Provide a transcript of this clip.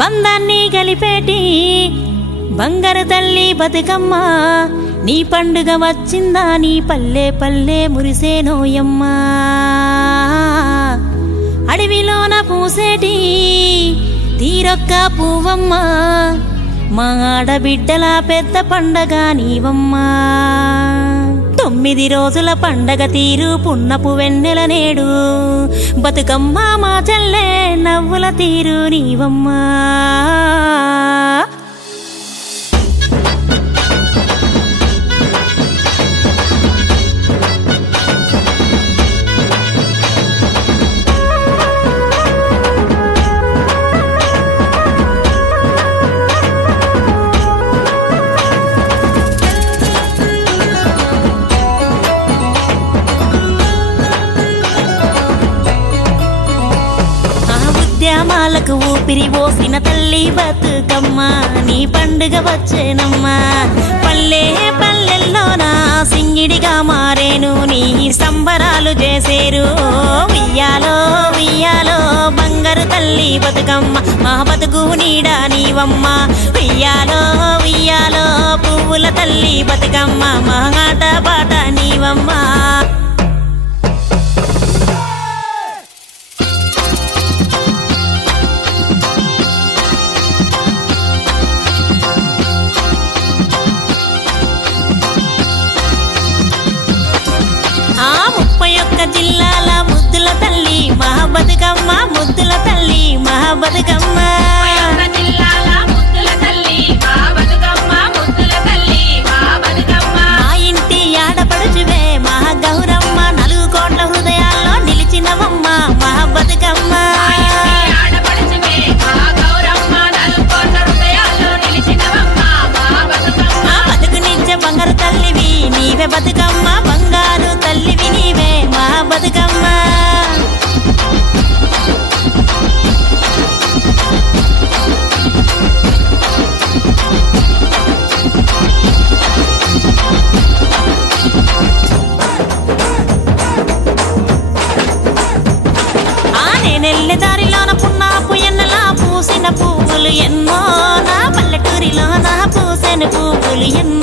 బంధాన్ని గలిపేటి బంగారు తల్లి బతుకమ్మ నీ పండుగ వచ్చిందా నీ పల్లె పల్లె మురిసేనోయమ్మా అడవిలోన పూసేటి తీరొక్క పువ్వమ్మ మా ఆడబిడ్డల పెద్ద పండగ నీవమ్మా 9 రోజుల పండగ తీరు పున్నపు వెన్నెల నేడు బతుకమ్మ మా చెల్లె నవ్వుల తీరు నీవమ్మా ఉద్యమాలకు ఊపిరి పోసిన తల్లి బతుకమ్మ నీ పండుగ వచ్చేనమ్మా పల్లె పల్లెల్లోన సింగిడిగా మారేను నీ సంబరాలు చేసేరు ఉయ్యాలో ఉయ్యాలో బంగారు తల్లి బతుకమ్మ మా బతుకు నీడా నీవమ్మ ఉయ్యాలో ఉయ్యాలో పువ్వుల తల్లి బతుకమ్మ మా ఆట పాట నీవమ్మ జిల్లాల ముద్దుల తల్లి మా బతుకమ్మ ముద్దుల తల్లి మా బతుకమ్మ మా ఇంటి ఆడపడుచువే మా గౌరమ్మ 4 కోట్ల హృదయాల్లో నిలిచినవమ్మ మా బతుకమ్మ మా బతుకునిచ్చే బంగారు తల్లివి నీవే బతుకమ్మ బంగారు తల్లివి నీవే మా బతుకమ్మ నేనెళ్ళే దారిలోన పున్నాపు ఎన్నలా పూసిన పువ్వులు ఎన్నో నా పల్లెటూరిలో నా పూసిన పువ్వులు ఎన్నో